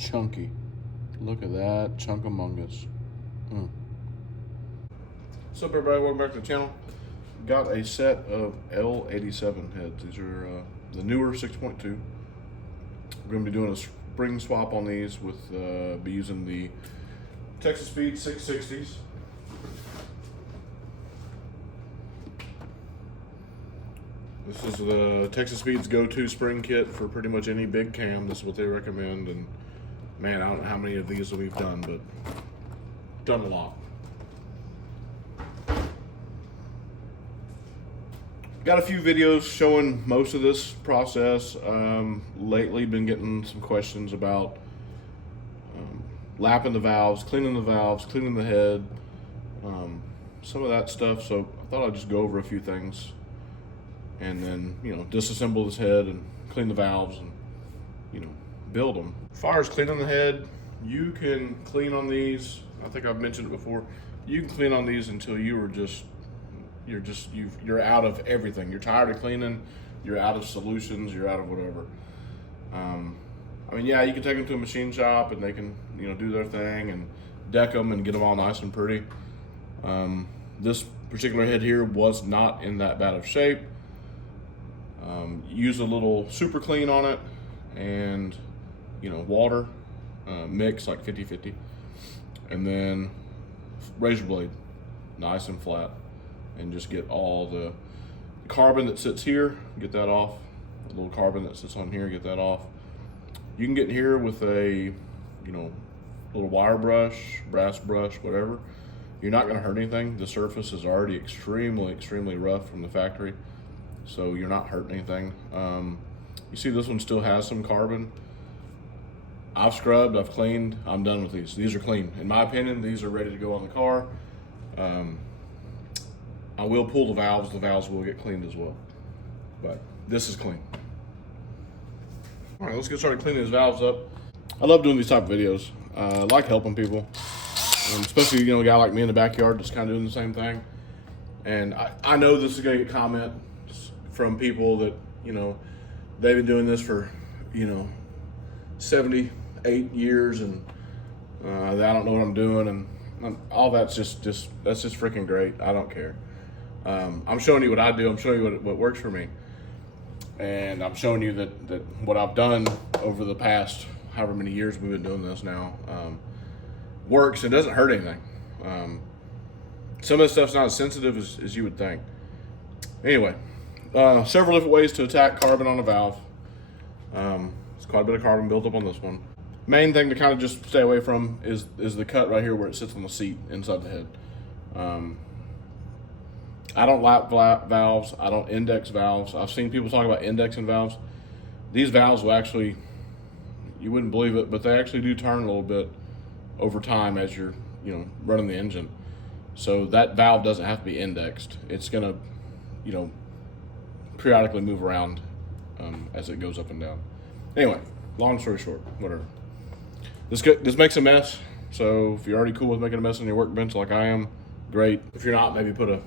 chunky. Look at that chunkamungus. What's up, everybody? Welcome back to the channel. Got a set of L87 heads. These are the newer 6.2. We're going to be doing a spring swap on these with be using the TexassSpeed 660s. This is the TexassSpeed's go-to spring kit for pretty much any big cam. This is what they recommend, and man, I don't know how many of these we've done, but done a lot. Got a few videos showing most of this process. Lately been getting some questions about lapping the valves, cleaning the head, some of that stuff. So I thought I'd just go over a few things and then, disassemble this head and clean the valves and, build them. As far as cleaning the head, you can clean on these. I think I've mentioned it before. You can clean on these until you're out of everything. You're tired of cleaning. You're out of solutions. You're out of whatever. Yeah, you can take them to a machine shop and they can, do their thing and deck them and get them all nice and pretty. This particular head here was not in that bad of shape. Use a little super clean on it and water, mix like 50-50, and then razor blade, nice and flat, and just get all the carbon that sits here, get that off. The little carbon that sits on here, get that off. You can get in here with a little wire brush, brass brush, whatever. You're not going to hurt anything. The surface is already extremely rough from the factory, so you're not hurting anything. You see this one still has some carbon. I've scrubbed, I've cleaned, I'm done with these. These are clean. In my opinion, these are ready to go on the car. I will pull the valves will get cleaned as well, but this is clean. All right, let's get started cleaning these valves up. I love doing these type of videos. I like helping people, especially a guy like me in the backyard that's kind of doing the same thing. And I know this is gonna get comments from people that, they've been doing this for, 78 years and I don't know what I'm doing, and all that's just freaking great. I don't care. I'm showing you what I do. I'm showing you what works for me, and I'm showing you that what I've done over the past however many years we've been doing this now works and doesn't hurt anything. Some of this stuff's not as sensitive as you would think. Anyway, several different ways to attack carbon on a valve. There's quite a bit of carbon built up on this one. Main thing to kind of just stay away from is the cut right here where it sits on the seat inside the head. I don't lap valves. I don't index valves. I've seen people talk about indexing valves. These valves will actually, you wouldn't believe it, but they actually do turn a little bit over time as you're, running the engine. So that valve doesn't have to be indexed. It's gonna, periodically move around as it goes up and down. Anyway, long story short, whatever. This makes a mess. So if you're already cool with making a mess on your workbench like I am, great. If you're not, maybe put a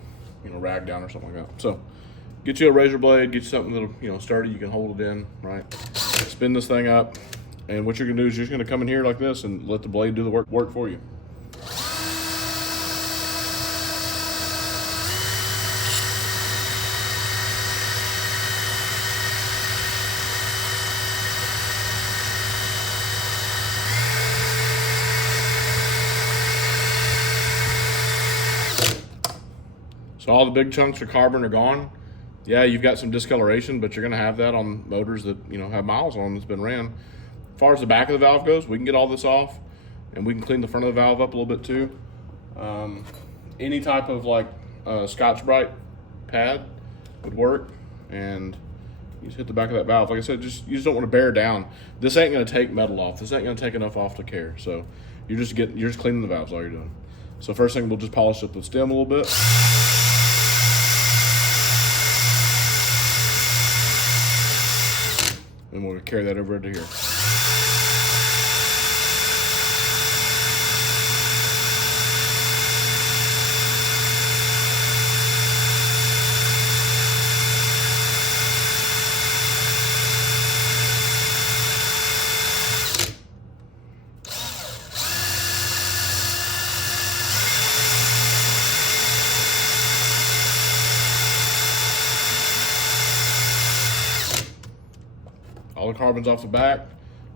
rag down or something like that. So get you a razor blade, get you something that'll sturdy, you can hold it in, right? Spin this thing up, and what you're gonna do is you're just gonna come in here like this and let the blade do the work for you. So all the big chunks of carbon are gone. Yeah, you've got some discoloration, but you're gonna have that on motors that have miles on them that's been ran. As far as the back of the valve goes, we can get all this off, and we can clean the front of the valve up a little bit too. Any type of Scotch-Brite pad would work, and you just hit the back of that valve. Like I said, you just don't want to bear down. This ain't gonna take metal off. This ain't gonna take enough off to care. So you're just cleaning the valves, all you're doing. So first thing, we'll just polish up the stem a little bit. And we'll carry that over into here. the carbons off the back.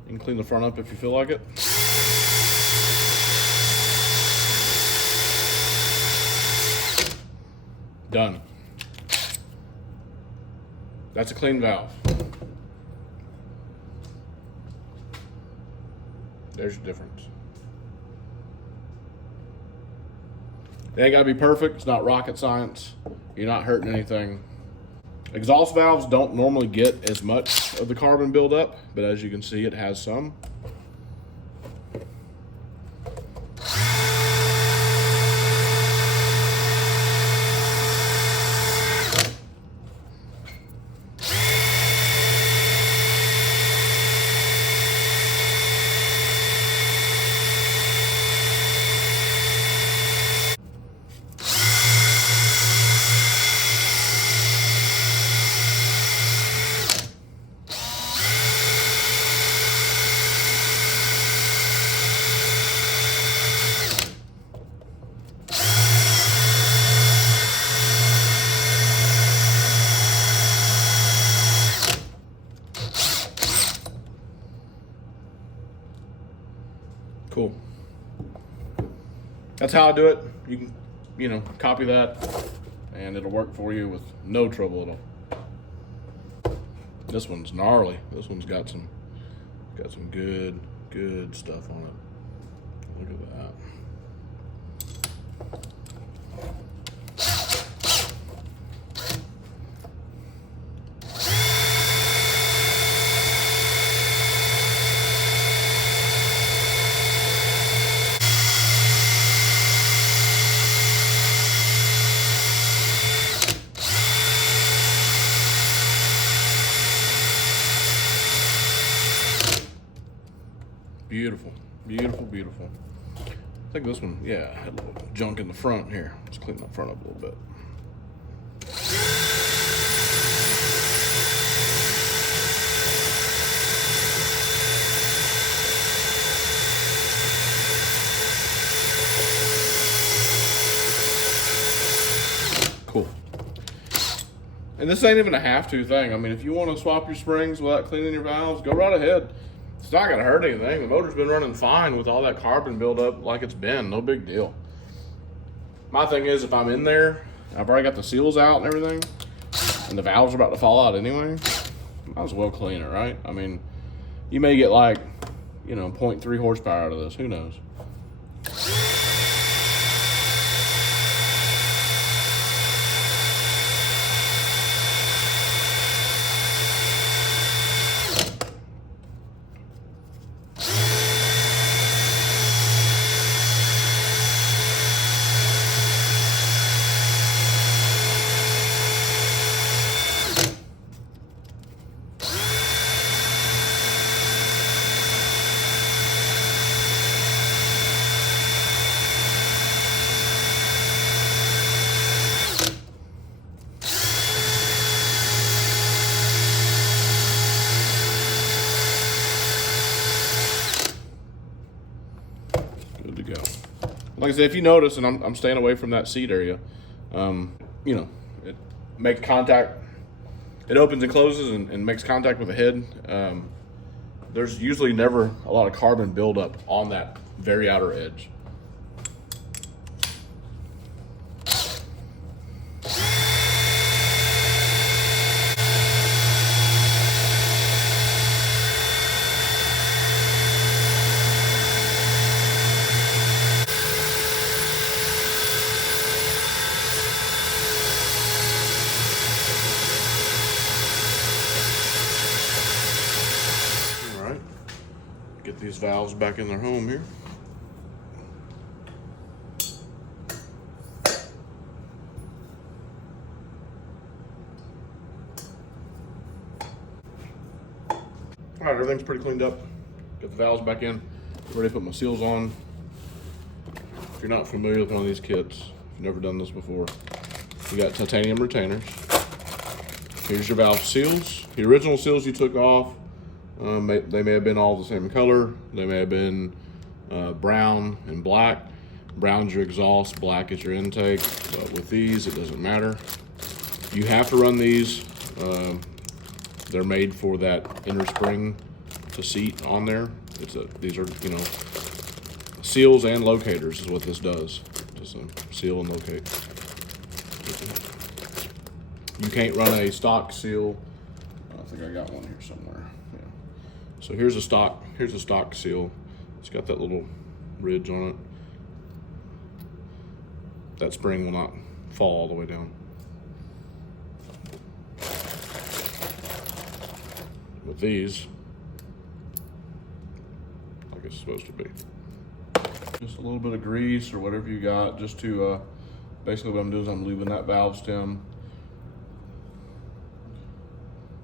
You can clean the front up if you feel like it. Done. That's a clean valve. There's your difference. It ain't gotta be perfect. It's not rocket science. You're not hurting anything. Exhaust valves don't normally get as much of the carbon buildup, but as you can see, it has some. Cool. That's how I do it. You can, copy that and it'll work for you with no trouble at all. This one's gnarly. This one's got some good stuff on it. Look at that. Beautiful, beautiful, beautiful. I think this one, yeah, had a little junk in the front here. Let's clean the front up a little bit. Cool. And this ain't even a have-to thing. I mean, if you want to swap your springs without cleaning your valves, go right ahead. It's not gonna hurt anything. The motor's been running fine with all that carbon buildup like it's been. No big deal. My thing is, if I'm in there, I've already got the seals out and everything, and the valves are about to fall out anyway, might as well clean it, right? I mean, you may get like, 0.3 horsepower out of this. Who knows? Good to go. Like I said, if you notice, and I'm staying away from that seat area, it makes contact. It opens and closes and makes contact with the head. There's usually never a lot of carbon buildup on that very outer edge. Get these valves back in their home here. All right, everything's pretty cleaned up. Got the valves back in. Ready to put my seals on. If you're not familiar with one of these kits, if you've never done this before, you got titanium retainers. Here's your valve seals. The original seals you took off, they may have been all the same color. They may have been brown and black. Brown's your exhaust, black is your intake. But with these, it doesn't matter. You have to run these They're made for that inner spring to seat on there. These are, you know, seals and locators is what this does. Just a seal and locate. You can't run a stock seal. I think I got one here somewhere. Yeah. So here's a stock seal. It's got that little ridge on it. That spring will not fall all the way down. With these, like it's supposed to be. Just a little bit of grease or whatever you got, just to, basically what I'm doing is I'm leaving that valve stem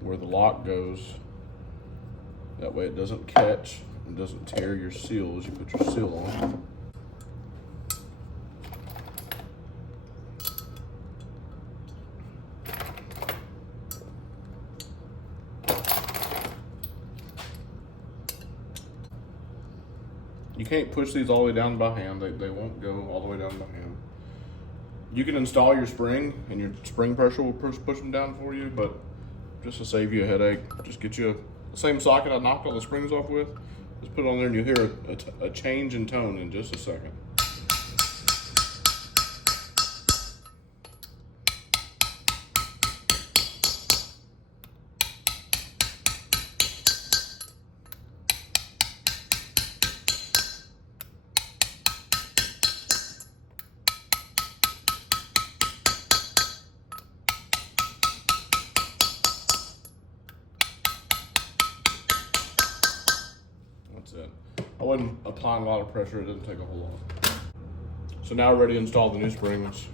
where the lock goes. That way it doesn't catch and doesn't tear your seal as you put your seal on. You can't push these all the way down by hand. They won't go all the way down by hand. You can install your spring and your spring pressure will push them down for you, but just to save you a headache, just get you the same socket I knocked all the springs off with. Just put it on there and you'll hear a change in tone in just a second. It. I wasn't applying a lot of pressure, it didn't take a whole lot. So now we're ready to install the new springs.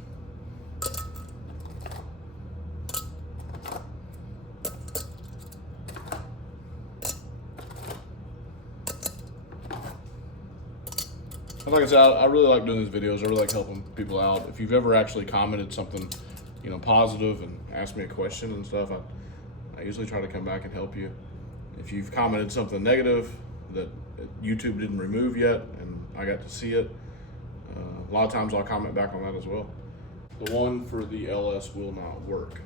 Like I said, I really like doing these videos. I really like helping people out. If you've ever actually commented something, you know, positive and asked me a question and stuff, I usually try to come back and help you. If you've commented something negative that YouTube didn't remove yet and I got to see it, a lot of times I'll comment back on that as well. The one for the LS will not work.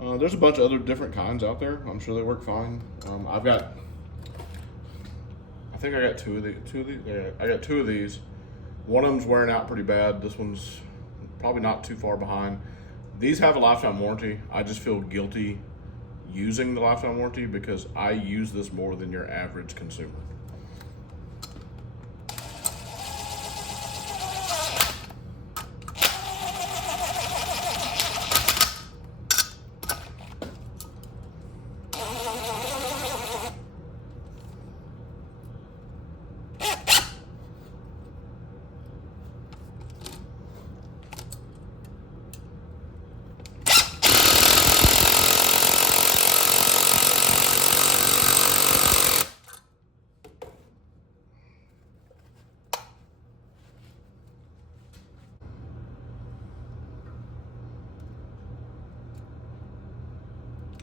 There's a bunch of other different kinds out there. I'm sure they work fine. I think I got two of these. Yeah, I got two of these. One of them's wearing out pretty bad. This one's probably not too far behind. These have a lifetime warranty. I just feel guilty using the lifetime warranty because I use this more than your average consumer.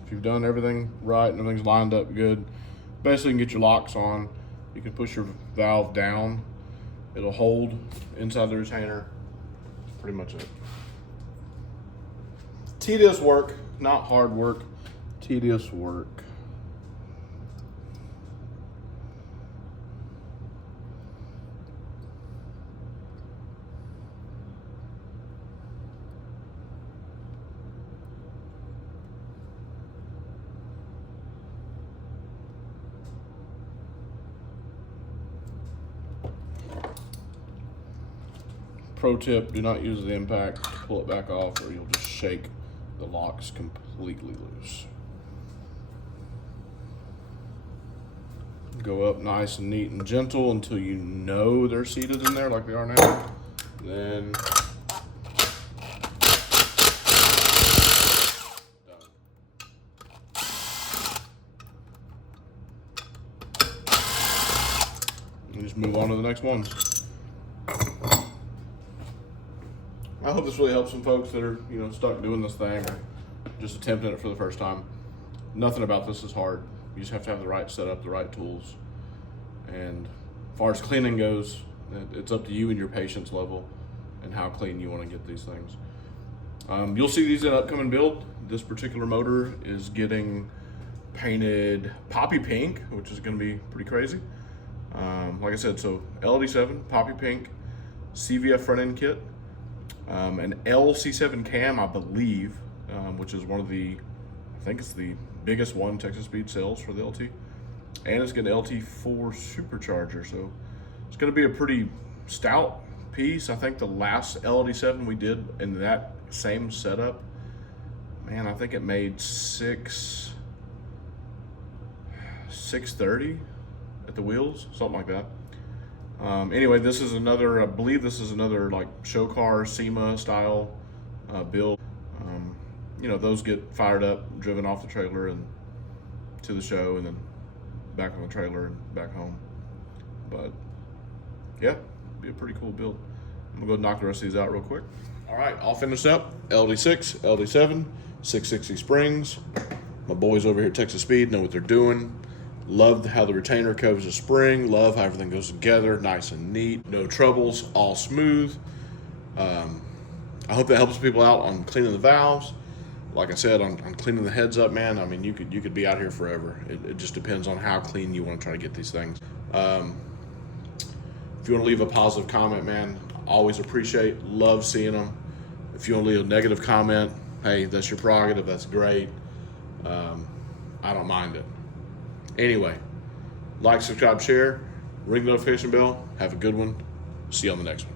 If you've done everything right and everything's lined up good, basically you can get your locks on. You can push your valve down. It'll hold inside the retainer. That's pretty much it. Tedious work, not hard work. Tedious work. Pro tip, do not use the impact to pull it back off or you'll just shake the locks completely loose. Go up nice and neat and gentle until you know they're seated in there like they are now. Then done. And just move on to the next ones. I hope this really helps some folks that are, you know, stuck doing this thing or just attempting it for the first time. Nothing about this is hard. You just have to have the right setup, the right tools. And as far as cleaning goes, it's up to you and your patience level and how clean you want to get these things. You'll see these in upcoming build. This particular motor is getting painted poppy pink, which is going to be pretty crazy. Like I said, so LD7, poppy pink, CVF front end kit, an LC7 cam, I believe, which is one of the, I think it's the biggest one Texas Speed sells for the LT. And it's got an LT4 supercharger, so it's going to be a pretty stout piece. I think the last LD7 we did in that same setup, man, I think it made 630 at the wheels, something like that. Anyway, this is another, I believe this is another like show car SEMA style build. You know, those get fired up, driven off the trailer and to the show, and then back on the trailer and back home. But yeah, be a pretty cool build. I'm gonna go knock the rest of these out real quick. All right, all finished up. LD6, LD7, 660 springs. My boys over here at Texas Speed know what they're doing. Love how the retainer covers the spring. Love how everything goes together, nice and neat. No troubles, all smooth. I hope that helps people out on cleaning the valves. Like I said, on cleaning the heads up, man, I mean, you could be out here forever. It just depends on how clean you want to try to get these things. If you want to leave a positive comment, man, always appreciate, love seeing them. If you want to leave a negative comment, hey, that's your prerogative, that's great. I don't mind it. Anyway, like, subscribe, share, ring the notification bell. Have a good one. See you on the next one.